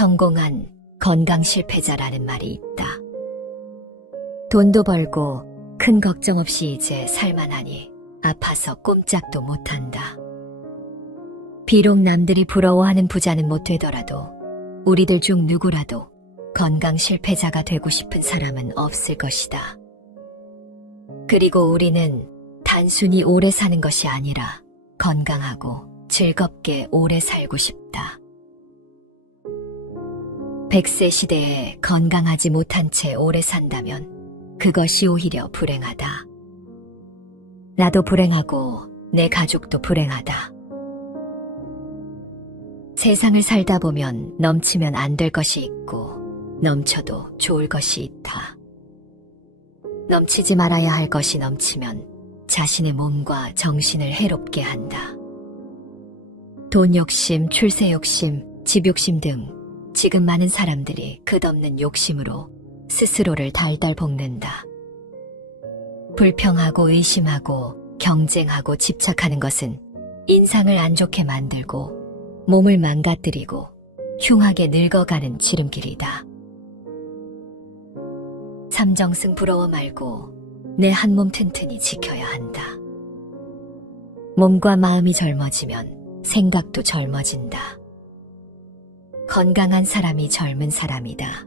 성공한 건강 실패자라는 말이 있다. 돈도 벌고 큰 걱정 없이 이제 살만하니 아파서 꼼짝도 못한다. 비록 남들이 부러워하는 부자는 못 되더라도 우리들 중 누구라도 건강 실패자가 되고 싶은 사람은 없을 것이다. 그리고 우리는 단순히 오래 사는 것이 아니라 건강하고 즐겁게 오래 살고 싶다. 100세 시대에 건강하지 못한 채 오래 산다면 그것이 오히려 불행하다. 나도 불행하고 내 가족도 불행하다. 세상을 살다 보면 넘치면 안 될 것이 있고 넘쳐도 좋을 것이 있다. 넘치지 말아야 할 것이 넘치면 자신의 몸과 정신을 해롭게 한다. 돈 욕심, 출세 욕심, 집 욕심 등 지금 많은 사람들이 끝없는 욕심으로 스스로를 달달 볶는다. 불평하고 의심하고 경쟁하고 집착하는 것은 인상을 안 좋게 만들고 몸을 망가뜨리고 흉하게 늙어가는 지름길이다. 삼정승 부러워 말고 내 한 몸 튼튼히 지켜야 한다. 몸과 마음이 젊어지면 생각도 젊어진다. 건강한 사람이 젊은 사람이다.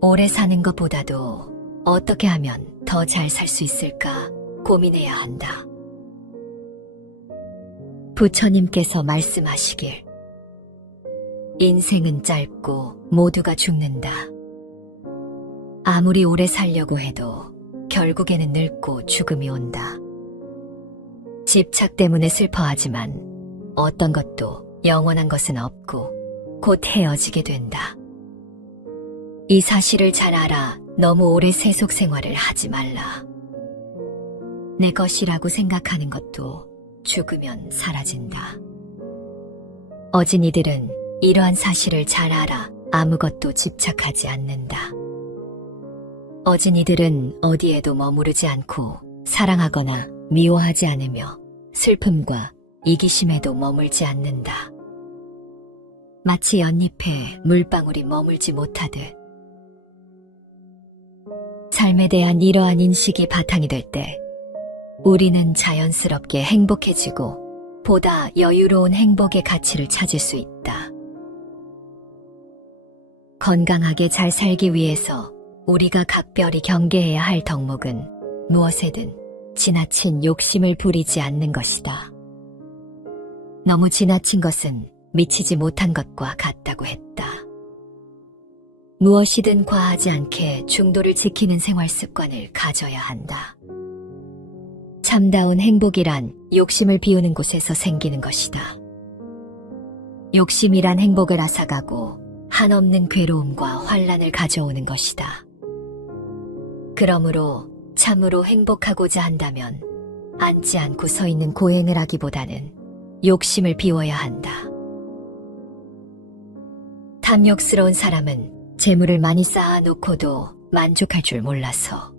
오래 사는 것보다도 어떻게 하면 더 잘 살 수 있을까 고민해야 한다. 부처님께서 말씀하시길, 인생은 짧고 모두가 죽는다. 아무리 오래 살려고 해도 결국에는 늙고 죽음이 온다. 집착 때문에 슬퍼하지만 어떤 것도 영원한 것은 없고 곧 헤어지게 된다. 이 사실을 잘 알아 너무 오래 세속 생활을 하지 말라. 내 것이라고 생각하는 것도 죽으면 사라진다. 어진이들은 이러한 사실을 잘 알아 아무것도 집착하지 않는다. 어진이들은 어디에도 머무르지 않고 사랑하거나 미워하지 않으며 슬픔과 이기심에도 머물지 않는다. 마치 연잎에 물방울이 머물지 못하듯 삶에 대한 이러한 인식이 바탕이 될 때 우리는 자연스럽게 행복해지고 보다 여유로운 행복의 가치를 찾을 수 있다. 건강하게 잘 살기 위해서 우리가 각별히 경계해야 할 덕목은 무엇에든 지나친 욕심을 부리지 않는 것이다. 너무 지나친 것은 미치지 못한 것과 같다고 했다. 무엇이든 과하지 않게 중도를 지키는 생활 습관을 가져야 한다. 참다운 행복이란 욕심을 비우는 곳에서 생기는 것이다. 욕심이란 행복을 앗아가고 한없는 괴로움과 환란을 가져오는 것이다. 그러므로 참으로 행복하고자 한다면 앉지 않고 서 있는 고행을 하기보다는 욕심을 비워야 한다. 탐욕스러운 사람은 재물을 많이 쌓아놓고도 만족할 줄 몰라서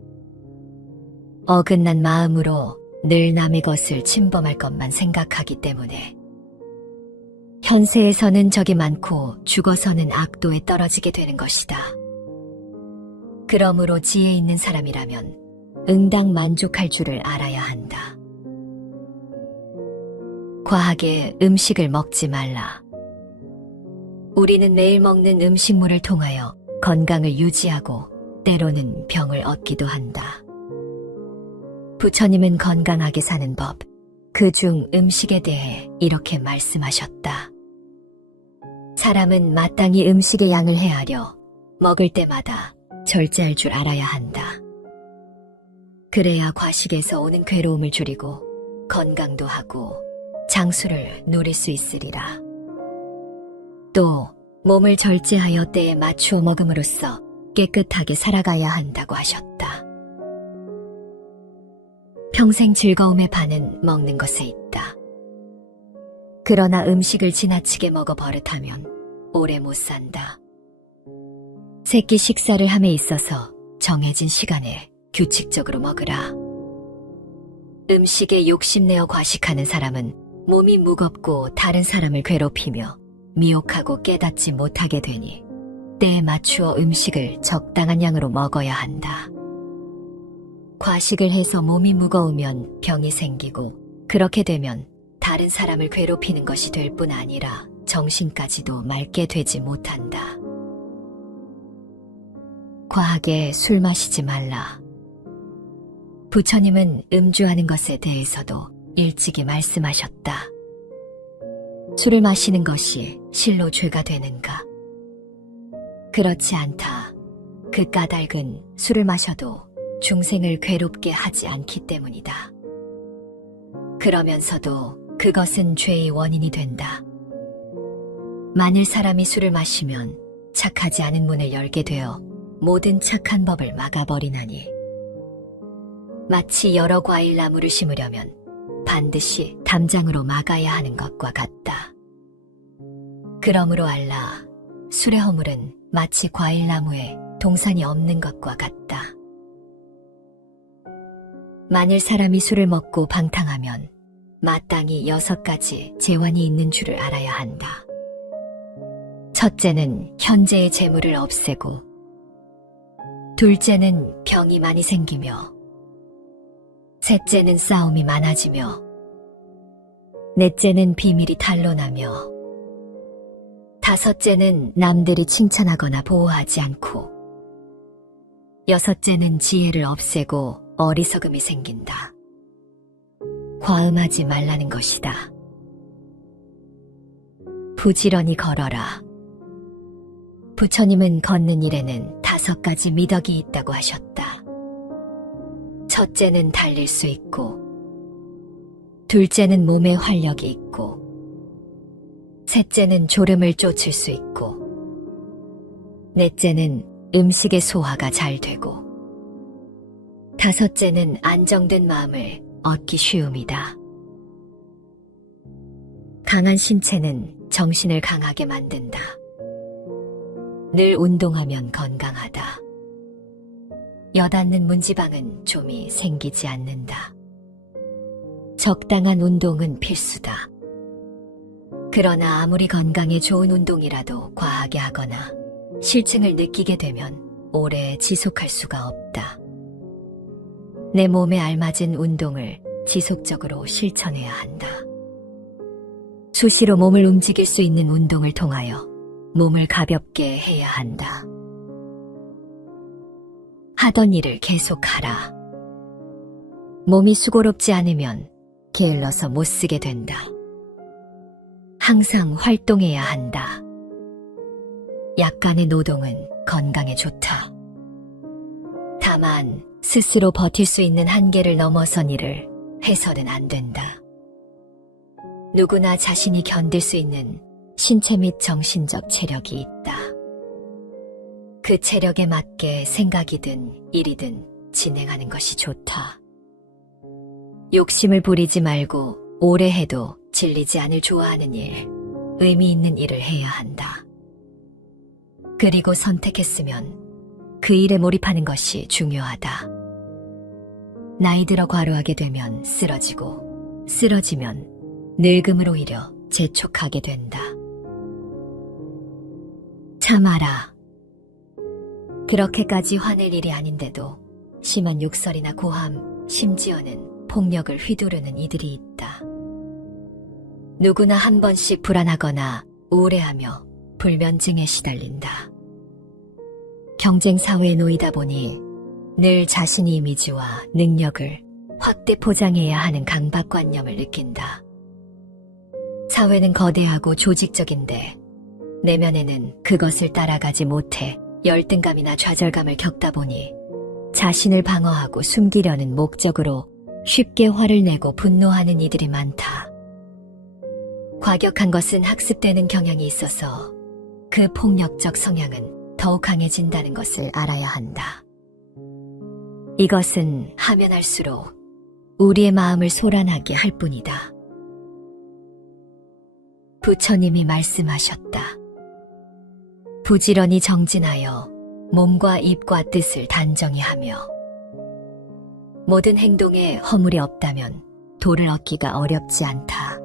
어긋난 마음으로 늘 남의 것을 침범할 것만 생각하기 때문에 현세에서는 적이 많고 죽어서는 악도에 떨어지게 되는 것이다. 그러므로 지혜 있는 사람이라면 응당 만족할 줄을 알아야 한다. 과하게 음식을 먹지 말라. 우리는 매일 먹는 음식물을 통하여 건강을 유지하고 때로는 병을 얻기도 한다. 부처님은 건강하게 사는 법, 그중 음식에 대해 이렇게 말씀하셨다. 사람은 마땅히 음식의 양을 헤아려 먹을 때마다 절제할 줄 알아야 한다. 그래야 과식에서 오는 괴로움을 줄이고 건강도 하고 장수를 누릴 수 있으리라. 또 몸을 절제하여 때에 맞추어 먹음으로써 깨끗하게 살아가야 한다고 하셨다. 평생 즐거움의 반은 먹는 것에 있다. 그러나 음식을 지나치게 먹어 버릇하면 오래 못 산다. 새끼 식사를 함에 있어서 정해진 시간에 규칙적으로 먹으라. 음식에 욕심내어 과식하는 사람은 몸이 무겁고 다른 사람을 괴롭히며 미혹하고 깨닫지 못하게 되니 때에 맞추어 음식을 적당한 양으로 먹어야 한다. 과식을 해서 몸이 무거우면 병이 생기고 그렇게 되면 다른 사람을 괴롭히는 것이 될 뿐 아니라 정신까지도 맑게 되지 못한다. 과하게 술 마시지 말라. 부처님은 음주하는 것에 대해서도 일찍이 말씀하셨다. 술을 마시는 것이 실로 죄가 되는가? 그렇지 않다. 그 까닭은 술을 마셔도 중생을 괴롭게 하지 않기 때문이다. 그러면서도 그것은 죄의 원인이 된다. 만일 사람이 술을 마시면 착하지 않은 문을 열게 되어 모든 착한 법을 막아버리나니 마치 여러 과일 나무를 심으려면 반드시 담장으로 막아야 하는 것과 같다. 그러므로 알라, 술의 허물은 마치 과일 나무에 동산이 없는 것과 같다. 만일 사람이 술을 먹고 방탕하면 마땅히 6가지 재환이 있는 줄을 알아야 한다. 첫째는 현재의 재물을 없애고, 둘째는 병이 많이 생기며, 셋째는 싸움이 많아지며, 넷째는 비밀이 탄로나며, 다섯째는 남들이 칭찬하거나 보호하지 않고, 여섯째는 지혜를 없애고 어리석음이 생긴다. 과음하지 말라는 것이다. 부지런히 걸어라. 부처님은 걷는 일에는 5가지 미덕이 있다고 하셨다. 첫째는 달릴 수 있고, 둘째는 몸에 활력이 있고, 셋째는 졸음을 쫓을 수 있고, 넷째는 음식의 소화가 잘 되고, 다섯째는 안정된 마음을 얻기 쉬움이다. 강한 신체는 정신을 강하게 만든다. 늘 운동하면 건강하다. 엿않는 문지방은 좀이 생기지 않는다. 적당한 운동은 필수다. 그러나 아무리 건강에 좋은 운동이라도 과하게 하거나 실증을 느끼게 되면 오래 지속할 수가 없다. 내 몸에 알맞은 운동을 지속적으로 실천해야 한다. 수시로 몸을 움직일 수 있는 운동을 통하여 몸을 가볍게 해야 한다. 하던 일을 계속하라. 몸이 수고롭지 않으면 게을러서 못 쓰게 된다. 항상 활동해야 한다. 약간의 노동은 건강에 좋다. 다만 스스로 버틸 수 있는 한계를 넘어선 일을 해서는 안 된다. 누구나 자신이 견딜 수 있는 신체 및 정신적 체력이 있다. 그 체력에 맞게 생각이든 일이든 진행하는 것이 좋다. 욕심을 부리지 말고 오래 해도 질리지 않을 좋아하는 일, 의미 있는 일을 해야 한다. 그리고 선택했으면 그 일에 몰입하는 것이 중요하다. 나이 들어 과로하게 되면 쓰러지고, 쓰러지면 늙음으로 이려 재촉하게 된다. 참아라. 그렇게까지 화낼 일이 아닌데도 심한 욕설이나 고함, 심지어는 폭력을 휘두르는 이들이 있다. 누구나 한 번씩 불안하거나 우울해하며 불면증에 시달린다. 경쟁 사회에 놓이다 보니 늘 자신의 이미지와 능력을 확대 포장해야 하는 강박관념을 느낀다. 사회는 거대하고 조직적인데 내면에는 그것을 따라가지 못해 열등감이나 좌절감을 겪다 보니 자신을 방어하고 숨기려는 목적으로 쉽게 화를 내고 분노하는 이들이 많다. 과격한 것은 학습되는 경향이 있어서 그 폭력적 성향은 더욱 강해진다는 것을 알아야 한다. 이것은 하면 할수록 우리의 마음을 소란하게 할 뿐이다. 부처님이 말씀하셨다. 부지런히 정진하여 몸과 입과 뜻을 단정히 하며 모든 행동에 허물이 없다면 도를 얻기가 어렵지 않다.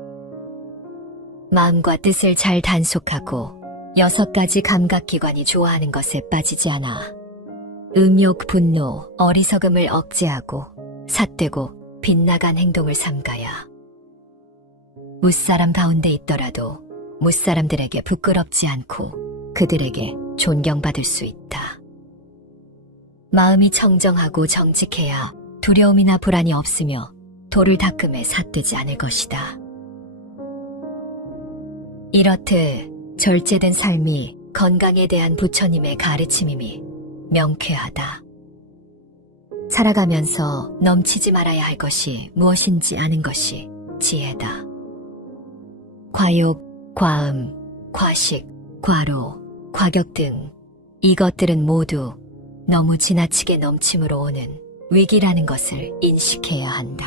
마음과 뜻을 잘 단속하고 6가지 감각기관이 좋아하는 것에 빠지지 않아 음욕, 분노, 어리석음을 억제하고 삿되고 빗나간 행동을 삼가야 무사람 가운데 있더라도 무사람들에게 부끄럽지 않고 그들에게 존경받을 수 있다. 마음이 청정하고 정직해야 두려움이나 불안이 없으며 돌을 닦음에 삿되지 않을 것이다. 이렇듯 절제된 삶이 건강에 대한 부처님의 가르침임이 명쾌하다. 살아가면서 넘치지 말아야 할 것이 무엇인지 아는 것이 지혜다. 과욕, 과음, 과식, 과로, 과격 등 이것들은 모두 너무 지나치게 넘침으로 오는 위기라는 것을 인식해야 한다.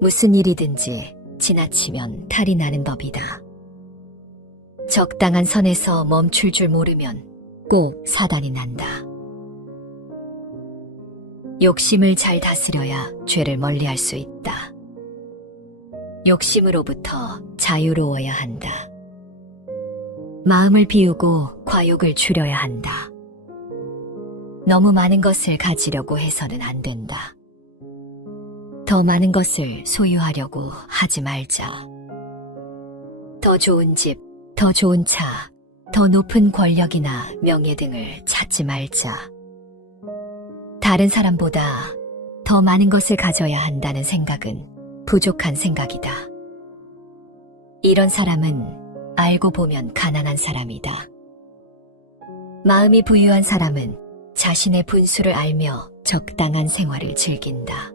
무슨 일이든지 지나치면 탈이 나는 법이다. 적당한 선에서 멈출 줄 모르면 꼭 사단이 난다. 욕심을 잘 다스려야 죄를 멀리할 수 있다. 욕심으로부터 자유로워야 한다. 마음을 비우고 과욕을 줄여야 한다. 너무 많은 것을 가지려고 해서는 안 된다. 더 많은 것을 소유하려고 하지 말자. 더 좋은 집, 더 좋은 차, 더 높은 권력이나 명예 등을 찾지 말자. 다른 사람보다 더 많은 것을 가져야 한다는 생각은 부족한 생각이다. 이런 사람은 알고 보면 가난한 사람이다. 마음이 부유한 사람은 자신의 분수를 알며 적당한 생활을 즐긴다.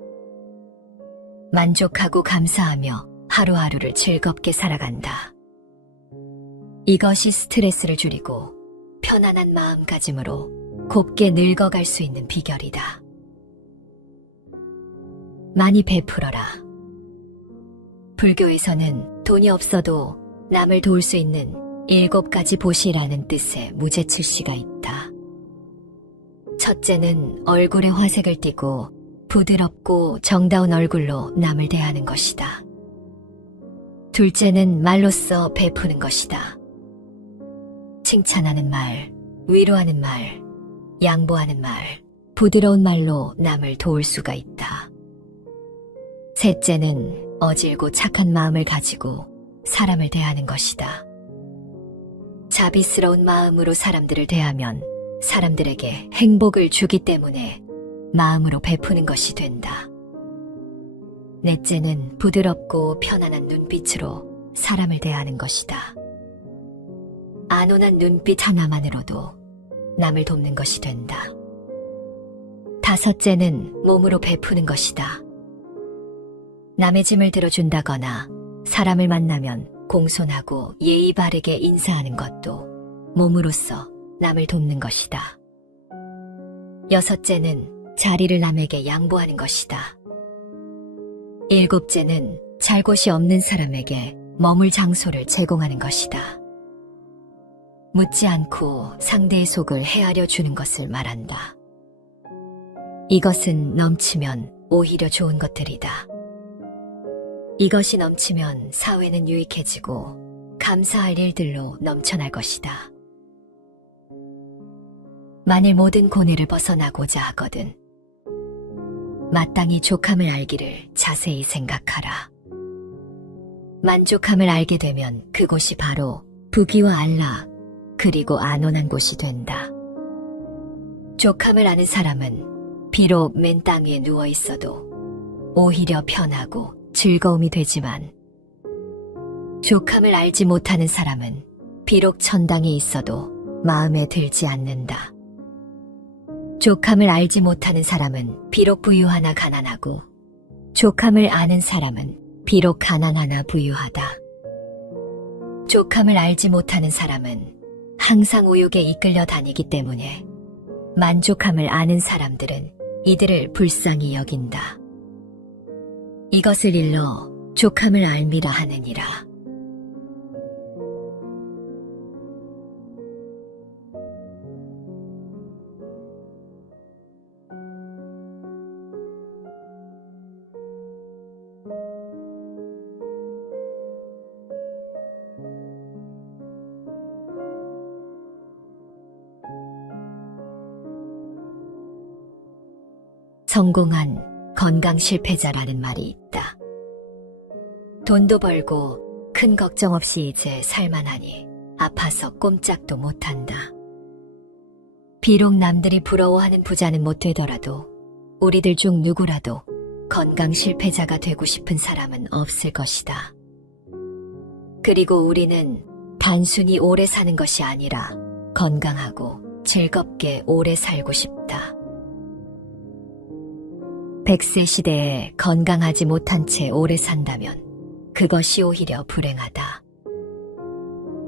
만족하고 감사하며 하루하루를 즐겁게 살아간다. 이것이 스트레스를 줄이고 편안한 마음가짐으로 곱게 늙어갈 수 있는 비결이다. 많이 베풀어라. 불교에서는 돈이 없어도 남을 도울 수 있는 7가지 보시라는 뜻의 무제출시가 있다. 첫째는 얼굴에 화색을 띠고 부드럽고 정다운 얼굴로 남을 대하는 것이다. 둘째는 말로써 베푸는 것이다. 칭찬하는 말, 위로하는 말, 양보하는 말, 부드러운 말로 남을 도울 수가 있다. 셋째는 어질고 착한 마음을 가지고 사람을 대하는 것이다. 자비스러운 마음으로 사람들을 대하면 사람들에게 행복을 주기 때문에 마음으로 베푸는 것이 된다. 넷째는 부드럽고 편안한 눈빛으로 사람을 대하는 것이다. 안온한 눈빛 하나만으로도 남을 돕는 것이 된다. 다섯째는 몸으로 베푸는 것이다. 남의 짐을 들어준다거나 사람을 만나면 공손하고 예의 바르게 인사하는 것도 몸으로써 남을 돕는 것이다. 여섯째는 자리를 남에게 양보하는 것이다. 일곱째는 잘 곳이 없는 사람에게 머물 장소를 제공하는 것이다. 묻지 않고 상대의 속을 헤아려 주는 것을 말한다. 이것은 넘치면 오히려 좋은 것들이다. 이것이 넘치면 사회는 유익해지고 감사할 일들로 넘쳐날 것이다. 만일 모든 고뇌를 벗어나고자 하거든 마땅히 족함을 알기를 자세히 생각하라. 만족함을 알게 되면 그곳이 바로 부귀와 안락 그리고 안온한 곳이 된다. 족함을 아는 사람은 비록 맨 땅 위에 누워 있어도 오히려 편하고 즐거움이 되지만 족함을 알지 못하는 사람은 비록 천당에 있어도 마음에 들지 않는다. 족함을 알지 못하는 사람은 비록 부유하나 가난하고 족함을 아는 사람은 비록 가난하나 부유하다. 족함을 알지 못하는 사람은 항상 우욕에 이끌려 다니기 때문에 만족함을 아는 사람들은 이들을 불쌍히 여긴다. 이것을 일러 족함을 알미라 하느니라. 성공한 건강 실패자라는 말이 있다. 돈도 벌고 큰 걱정 없이 이제 살만하니 아파서 꼼짝도 못한다. 비록 남들이 부러워하는 부자는 못 되더라도 우리들 중 누구라도 건강 실패자가 되고 싶은 사람은 없을 것이다. 그리고 우리는 단순히 오래 사는 것이 아니라 건강하고 즐겁게 오래 살고 싶다. 100세 시대에 건강하지 못한 채 오래 산다면 그것이 오히려 불행하다.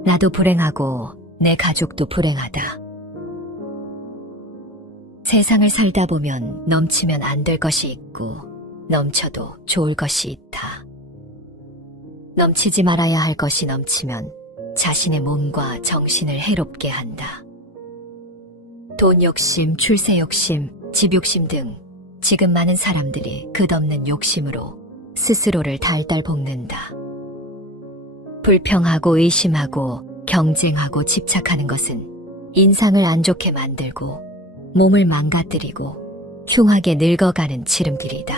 나도 불행하고 내 가족도 불행하다. 세상을 살다 보면 넘치면 안 될 것이 있고 넘쳐도 좋을 것이 있다. 넘치지 말아야 할 것이 넘치면 자신의 몸과 정신을 해롭게 한다. 돈 욕심, 출세 욕심, 집 욕심 등 지금 많은 사람들이 끝없는 욕심으로 스스로를 달달 볶는다. 불평하고 의심하고 경쟁하고 집착하는 것은 인상을 안 좋게 만들고 몸을 망가뜨리고 흉하게 늙어가는 지름길이다.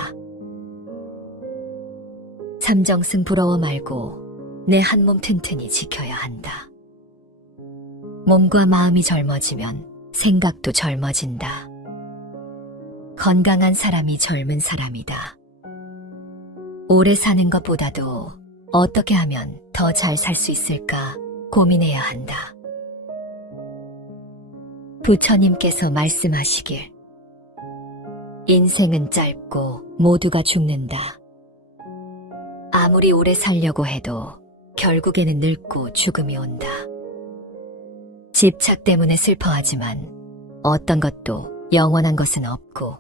삼정승 부러워 말고 내 한 몸 튼튼히 지켜야 한다. 몸과 마음이 젊어지면 생각도 젊어진다. 건강한 사람이 젊은 사람이다. 오래 사는 것보다도 어떻게 하면 더 잘 살 수 있을까 고민해야 한다. 부처님께서 말씀하시길, 인생은 짧고 모두가 죽는다. 아무리 오래 살려고 해도 결국에는 늙고 죽음이 온다. 집착 때문에 슬퍼하지만 어떤 것도 영원한 것은 없고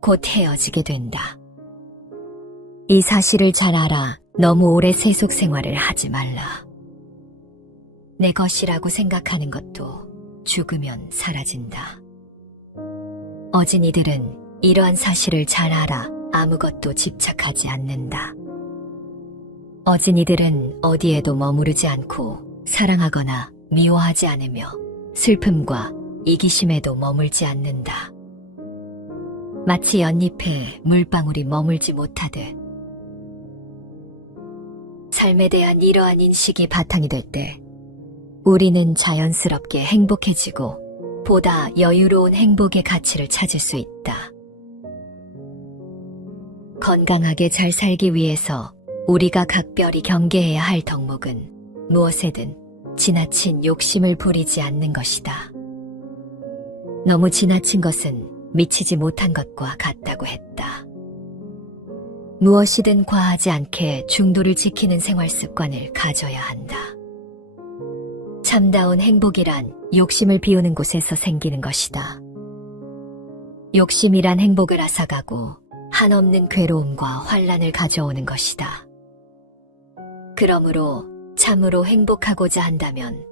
곧 헤어지게 된다. 이 사실을 잘 알아 너무 오래 세속 생활을 하지 말라. 내 것이라고 생각하는 것도 죽으면 사라진다. 어진이들은 이러한 사실을 잘 알아 아무것도 집착하지 않는다. 어진이들은 어디에도 머무르지 않고 사랑하거나 미워하지 않으며 슬픔과 이기심에도 머물지 않는다. 마치 연잎에 물방울이 머물지 못하듯 삶에 대한 이러한 인식이 바탕이 될 때 우리는 자연스럽게 행복해지고 보다 여유로운 행복의 가치를 찾을 수 있다. 건강하게 잘 살기 위해서 우리가 각별히 경계해야 할 덕목은 무엇에든 지나친 욕심을 부리지 않는 것이다. 너무 지나친 것은 미치지 못한 것과 같다고 했다. 무엇이든 과하지 않게 중도를 지키는 생활 습관을 가져야 한다. 참다운 행복이란 욕심을 비우는 곳에서 생기는 것이다. 욕심이란 행복을 앗아가고 한없는 괴로움과 환란을 가져오는 것이다. 그러므로 참으로 행복하고자 한다면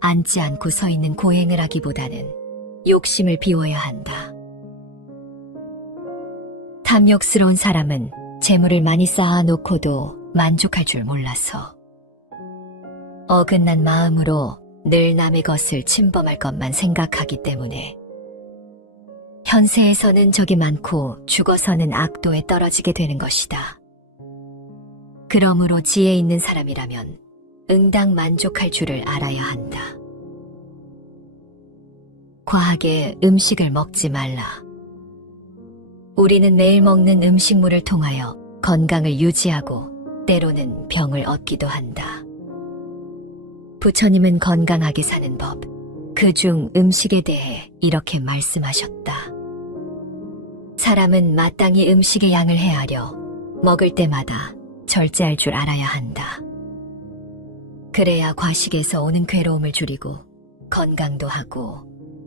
앉지 않고 서 있는 고행을 하기보다는 욕심을 비워야 한다. 탐욕스러운 사람은 재물을 많이 쌓아놓고도 만족할 줄 몰라서 어긋난 마음으로 늘 남의 것을 침범할 것만 생각하기 때문에 현세에서는 적이 많고 죽어서는 악도에 떨어지게 되는 것이다. 그러므로 지혜 있는 사람이라면 응당 만족할 줄을 알아야 한다. 과하게 음식을 먹지 말라. 우리는 매일 먹는 음식물을 통하여 건강을 유지하고 때로는 병을 얻기도 한다. 부처님은 건강하게 사는 법, 그중 음식에 대해 이렇게 말씀하셨다. 사람은 마땅히 음식의 양을 헤아려 먹을 때마다 절제할 줄 알아야 한다. 그래야 과식에서 오는 괴로움을 줄이고 건강도 하고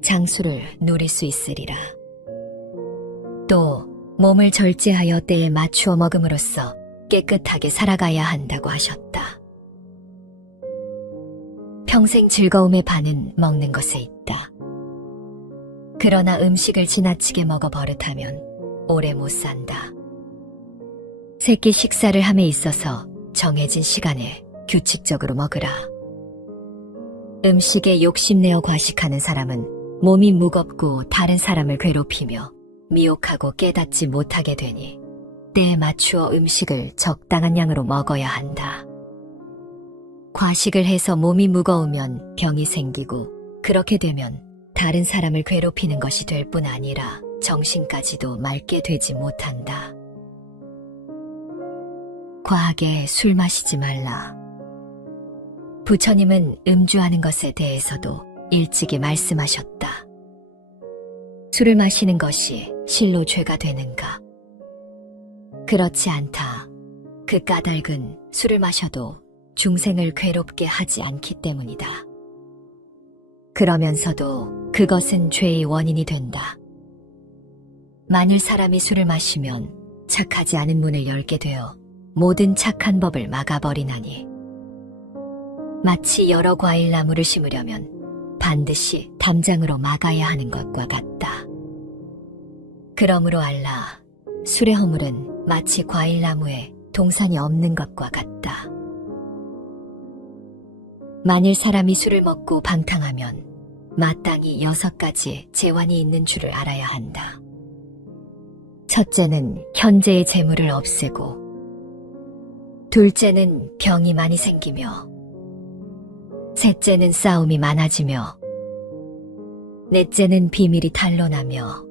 장수를 누릴 수 있으리라. 또 몸을 절제하여 때에 맞추어 먹음으로써 깨끗하게 살아가야 한다고 하셨다. 평생 즐거움의 반은 먹는 것에 있다. 그러나 음식을 지나치게 먹어 버릇하면 오래 못 산다. 새끼 식사를 함에 있어서 정해진 시간에 규칙적으로 먹으라. 음식에 욕심내어 과식하는 사람은 몸이 무겁고 다른 사람을 괴롭히며 미혹하고 깨닫지 못하게 되니 때에 맞추어 음식을 적당한 양으로 먹어야 한다. 과식을 해서 몸이 무거우면 병이 생기고 그렇게 되면 다른 사람을 괴롭히는 것이 될 뿐 아니라 정신까지도 맑게 되지 못한다. 과하게 술 마시지 말라. 부처님은 음주하는 것에 대해서도 일찍이 말씀하셨다. 술을 마시는 것이 실로 죄가 되는가? 그렇지 않다. 그 까닭은 술을 마셔도 중생을 괴롭게 하지 않기 때문이다. 그러면서도 그것은 죄의 원인이 된다. 만일 사람이 술을 마시면 착하지 않은 문을 열게 되어 모든 착한 법을 막아버리나니 마치 여러 과일 나무를 심으려면 반드시 담장으로 막아야 하는 것과 같다. 그러므로 알라, 술의 허물은 마치 과일 나무에 동산이 없는 것과 같다. 만일 사람이 술을 먹고 방탕하면 마땅히 6가지 재환이 있는 줄을 알아야 한다. 첫째는 현재의 재물을 없애고, 둘째는 병이 많이 생기며, 셋째는 싸움이 많아지며, 넷째는 비밀이 탄로나며,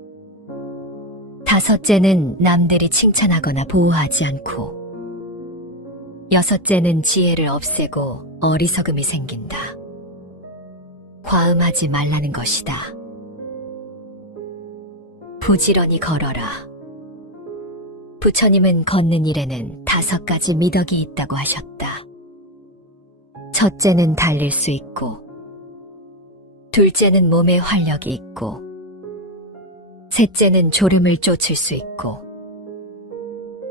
다섯째는 남들이 칭찬하거나 보호하지 않고, 여섯째는 지혜를 없애고 어리석음이 생긴다. 과음하지 말라는 것이다. 부지런히 걸어라. 부처님은 걷는 일에는 5가지 미덕이 있다고 하셨다. 첫째는 달릴 수 있고, 둘째는 몸에 활력이 있고, 셋째는 졸음을 쫓을 수 있고,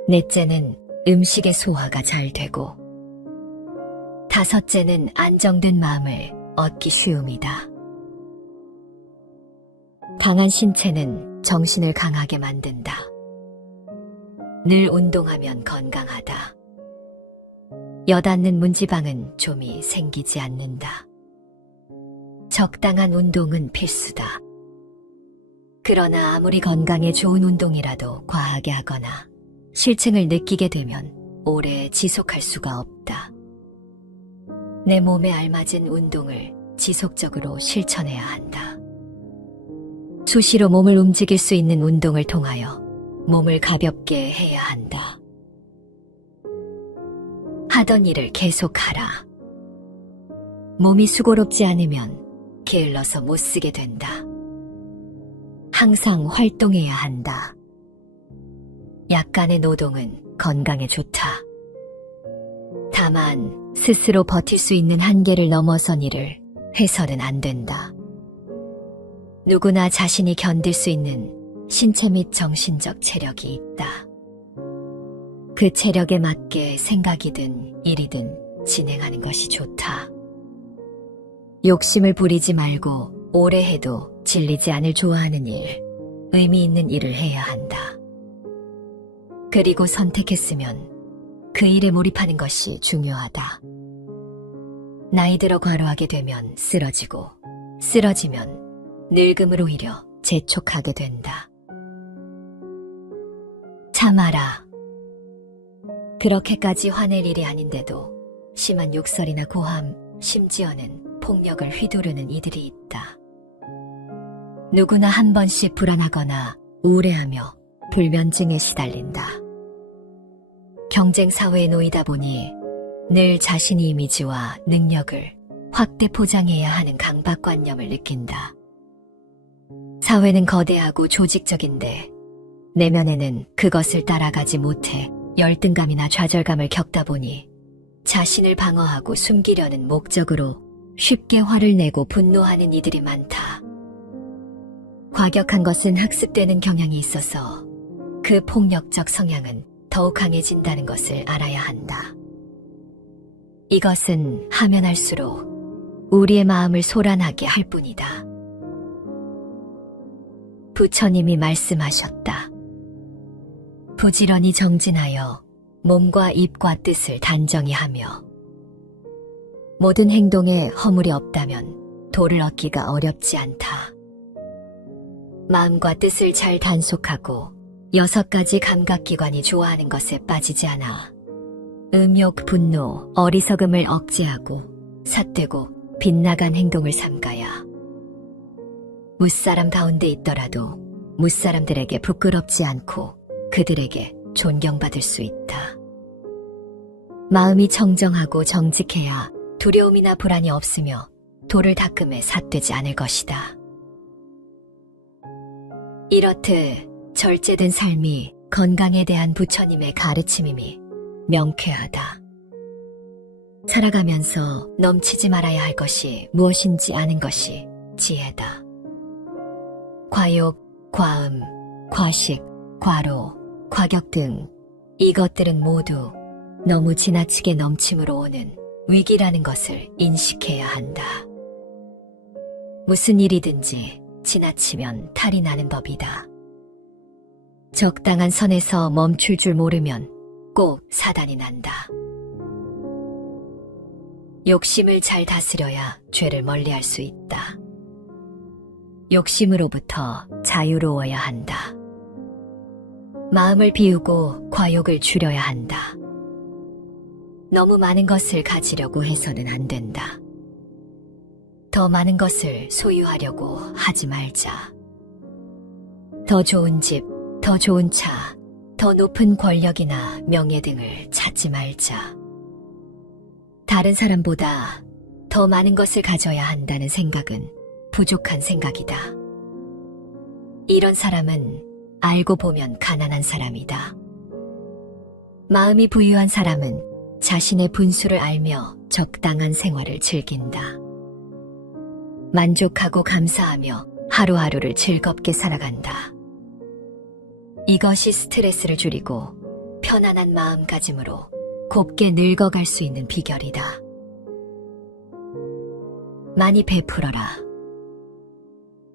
넷째는 음식의 소화가 잘 되고, 다섯째는 안정된 마음을 얻기 쉬움이다. 강한 신체는 정신을 강하게 만든다. 늘 운동하면 건강하다. 엿닿는 문지방은 좀이 생기지 않는다. 적당한 운동은 필수다. 그러나 아무리 건강에 좋은 운동이라도 과하게 하거나 실증을 느끼게 되면 오래 지속할 수가 없다. 내 몸에 알맞은 운동을 지속적으로 실천해야 한다. 수시로 몸을 움직일 수 있는 운동을 통하여 몸을 가볍게 해야 한다. 하던 일을 계속하라. 몸이 수고롭지 않으면 게을러서 못 쓰게 된다. 항상 활동해야 한다. 약간의 노동은 건강에 좋다. 다만 스스로 버틸 수 있는 한계를 넘어선 일을 해서는 안 된다. 누구나 자신이 견딜 수 있는 신체 및 정신적 체력이 있다. 그 체력에 맞게 생각이든 일이든 진행하는 것이 좋다. 욕심을 부리지 말고 오래 해도 질리지 않을 좋아하는 일, 의미 있는 일을 해야 한다. 그리고 선택했으면 그 일에 몰입하는 것이 중요하다. 나이 들어 과로하게 되면 쓰러지고, 쓰러지면 늙음으로 오히려 재촉하게 된다. 참아라. 그렇게까지 화낼 일이 아닌데도 심한 욕설이나 고함, 심지어는 폭력을 휘두르는 이들이 있다. 누구나 한 번씩 불안하거나 우울해하며 불면증에 시달린다. 경쟁 사회에 놓이다 보니 늘 자신의 이미지와 능력을 확대 포장해야 하는 강박관념을 느낀다. 사회는 거대하고 조직적인데 내면에는 그것을 따라가지 못해 열등감이나 좌절감을 겪다 보니 자신을 방어하고 숨기려는 목적으로 쉽게 화를 내고 분노하는 이들이 많다. 과격한 것은 학습되는 경향이 있어서 그 폭력적 성향은 더욱 강해진다는 것을 알아야 한다. 이것은 하면 할수록 우리의 마음을 소란하게 할 뿐이다. 부처님이 말씀하셨다. 부지런히 정진하여 몸과 입과 뜻을 단정히 하며 모든 행동에 허물이 없다면 도를 얻기가 어렵지 않다. 마음과 뜻을 잘 단속하고 6가지 감각기관이 좋아하는 것에 빠지지 않아 음욕, 분노, 어리석음을 억제하고 삿되고 빗나간 행동을 삼가야 무사람 가운데 있더라도 무사람들에게 부끄럽지 않고 그들에게 존경받을 수 있다. 마음이 청정하고 정직해야 두려움이나 불안이 없으며 돌을 닦음에 삿되지 않을 것이다. 이렇듯 절제된 삶이 건강에 대한 부처님의 가르침임이 명쾌하다. 살아가면서 넘치지 말아야 할 것이 무엇인지 아는 것이 지혜다. 과욕, 과음, 과식, 과로, 과격 등 이것들은 모두 너무 지나치게 넘침으로 오는 위기라는 것을 인식해야 한다. 무슨 일이든지 지나치면 탈이 나는 법이다. 적당한 선에서 멈출 줄 모르면 꼭 사단이 난다. 욕심을 잘 다스려야 죄를 멀리할 수 있다. 욕심으로부터 자유로워야 한다. 마음을 비우고 과욕을 줄여야 한다. 너무 많은 것을 가지려고 해서는 안 된다. 더 많은 것을 소유하려고 하지 말자. 더 좋은 집, 더 좋은 차, 더 높은 권력이나 명예 등을 찾지 말자. 다른 사람보다 더 많은 것을 가져야 한다는 생각은 부족한 생각이다. 이런 사람은 알고 보면 가난한 사람이다. 마음이 부유한 사람은 자신의 분수를 알며 적당한 생활을 즐긴다. 만족하고 감사하며 하루하루를 즐겁게 살아간다. 이것이 스트레스를 줄이고 편안한 마음가짐으로 곱게 늙어갈 수 있는 비결이다. 많이 베풀어라.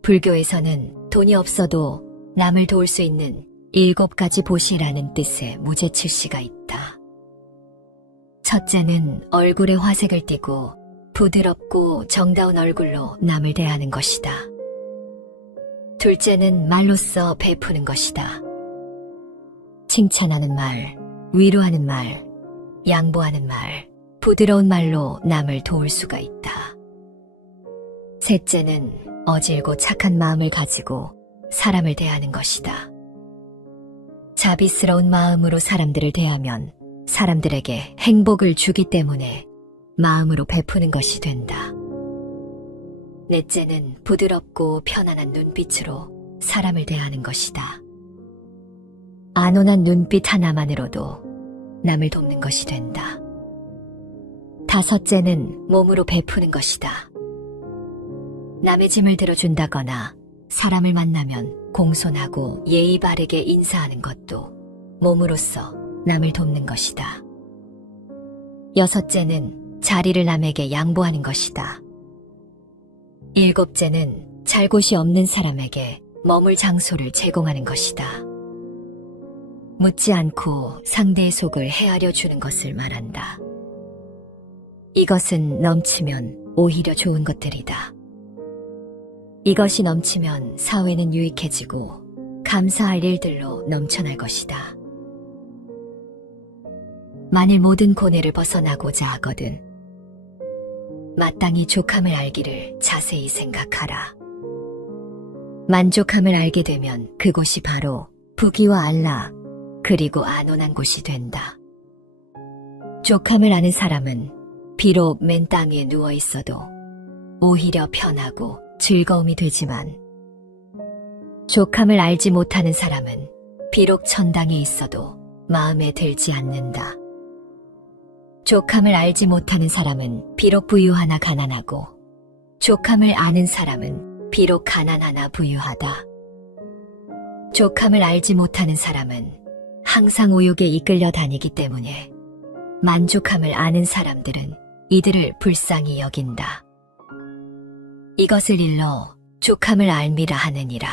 불교에서는 돈이 없어도 남을 도울 수 있는 7가지 보시라는 뜻의 무제칠시가 있다. 첫째는 얼굴에 화색을 띠고 부드럽고 정다운 얼굴로 남을 대하는 것이다. 둘째는 말로써 베푸는 것이다. 칭찬하는 말, 위로하는 말, 양보하는 말, 부드러운 말로 남을 도울 수가 있다. 셋째는 어질고 착한 마음을 가지고 사람을 대하는 것이다. 자비스러운 마음으로 사람들을 대하면 사람들에게 행복을 주기 때문에 마음으로 베푸는 것이 된다. 넷째는 부드럽고 편안한 눈빛으로 사람을 대하는 것이다. 안온한 눈빛 하나만으로도 남을 돕는 것이 된다. 다섯째는 몸으로 베푸는 것이다. 남의 짐을 들어준다거나 사람을 만나면 공손하고 예의 바르게 인사하는 것도 몸으로써 남을 돕는 것이다. 여섯째는 자리를 남에게 양보하는 것이다. 일곱째는 잘 곳이 없는 사람에게 머물 장소를 제공하는 것이다. 묻지 않고 상대의 속을 헤아려 주는 것을 말한다. 이것은 넘치면 오히려 좋은 것들이다. 이것이 넘치면 사회는 유익해지고 감사할 일들로 넘쳐날 것이다. 만일 모든 고뇌를 벗어나고자 하거든 마땅히 족함을 알기를 자세히 생각하라. 만족함을 알게 되면 그곳이 바로 부귀와 안락 그리고 안온한 곳이 된다. 족함을 아는 사람은 비록 맨 땅에 누워 있어도 오히려 편하고 즐거움이 되지만 족함을 알지 못하는 사람은 비록 천당에 있어도 마음에 들지 않는다. 족함을 알지 못하는 사람은 비록 부유하나 가난하고 족함을 아는 사람은 비록 가난하나 부유하다. 족함을 알지 못하는 사람은 항상 오욕에 이끌려 다니기 때문에 만족함을 아는 사람들은 이들을 불쌍히 여긴다. 이것을 일러 족함을 알미라 하느니라.